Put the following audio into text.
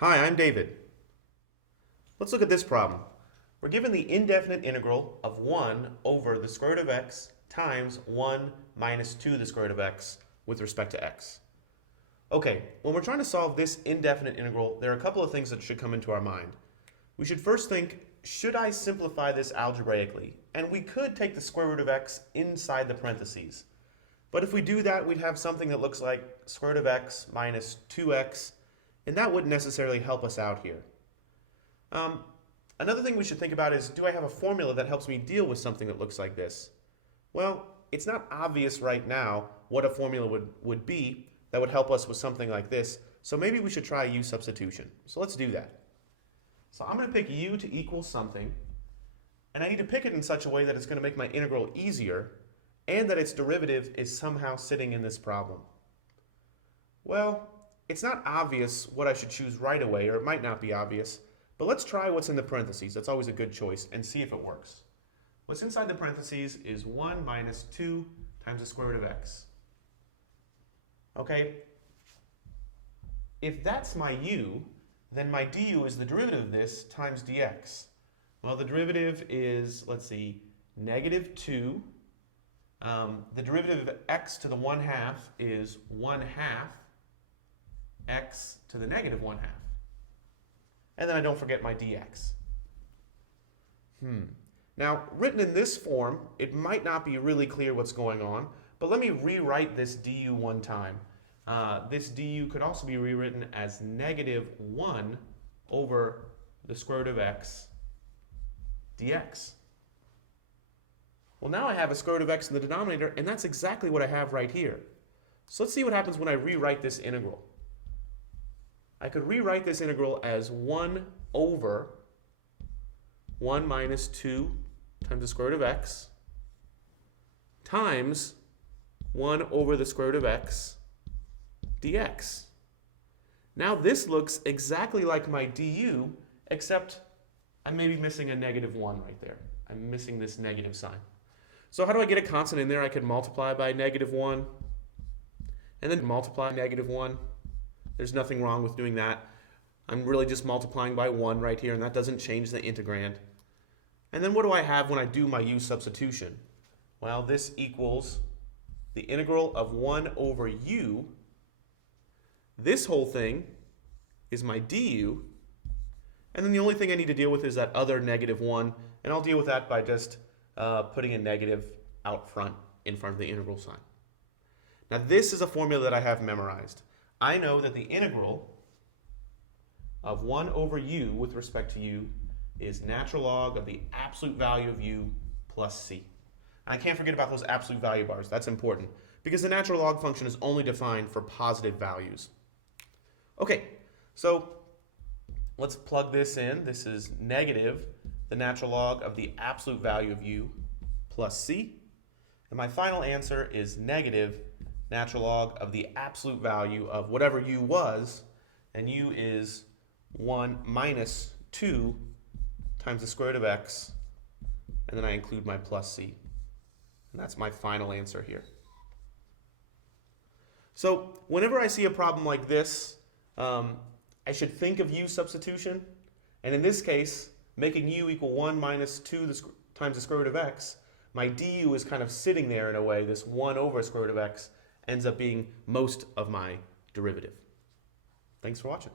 Hi, I'm David. Let's look at this problem. We're given the indefinite integral of 1 over the square root of x times 1 minus 2 the square root of x with respect to x. Okay, when we're trying to solve this indefinite integral, there are a couple of things that should come into our mind. We should first think, should I simplify this algebraically? And we could take the square root of x inside the parentheses. But if we do that, we'd have something that looks like square root of x minus 2x, and that wouldn't necessarily help us out here. Another thing we should think about is, do I have a formula that helps me deal with something that looks like this? Well, it's not obvious right now what a formula would be that would help us with something like this, so maybe we should try u substitution. So let's do that. So I'm going to pick u to equal something, and I need to pick it in such a way that it's going to make my integral easier, and that its derivative is somehow sitting in this problem. Well, it's not obvious what I should choose right away, or it might not be obvious, but let's try what's in the parentheses. That's always a good choice, and see if it works. What's inside the parentheses is 1 minus 2 times the square root of x. Okay, if that's my u, then my du is the derivative of this times dx. Well, the derivative is, let's see, negative 2. The derivative of x to the 1/2 is 1/2 x to the negative 1/2. And then I don't forget my dx. Now, written in this form, it might not be really clear what's going on, but let me rewrite this du one time. This du could also be rewritten as negative 1 over the square root of x dx. Well, now I have a square root of x in the denominator, and that's exactly what I have right here. So let's see what happens when I rewrite this integral. I could rewrite this integral as 1 over 1 minus 2 times the square root of x times 1 over the square root of x dx. Now this looks exactly like my du, except I'm maybe missing a negative 1 right there. I'm missing this negative sign. So how do I get a constant in there? I could multiply by negative 1 and then multiply negative 1. There's nothing wrong with doing that. I'm really just multiplying by 1 right here, and that doesn't change the integrand. And then what do I have when I do my u substitution? Well, this equals the integral of 1 over u. This whole thing is my du. And then the only thing I need to deal with is that other negative 1, and I'll deal with that by just putting a negative out front in front of the integral sign. Now this is a formula that I have memorized. I know that the integral of 1 over u with respect to u is natural log of the absolute value of u plus c. And I can't forget about those absolute value bars. That's important, because the natural log function is only defined for positive values. Okay, so let's plug this in. This is negative the natural log of the absolute value of u plus c. And my final answer is negative natural log of the absolute value of whatever u was, and u is 1 minus 2 times the square root of x, and then I include my plus c. And that's my final answer here. So whenever I see a problem like this, I should think of u substitution, and in this case, making u equal 1 minus 2 times the square root of x, my du is kind of sitting there in a way. This 1 over square root of x ends up being most of my derivative. Thanks for watching.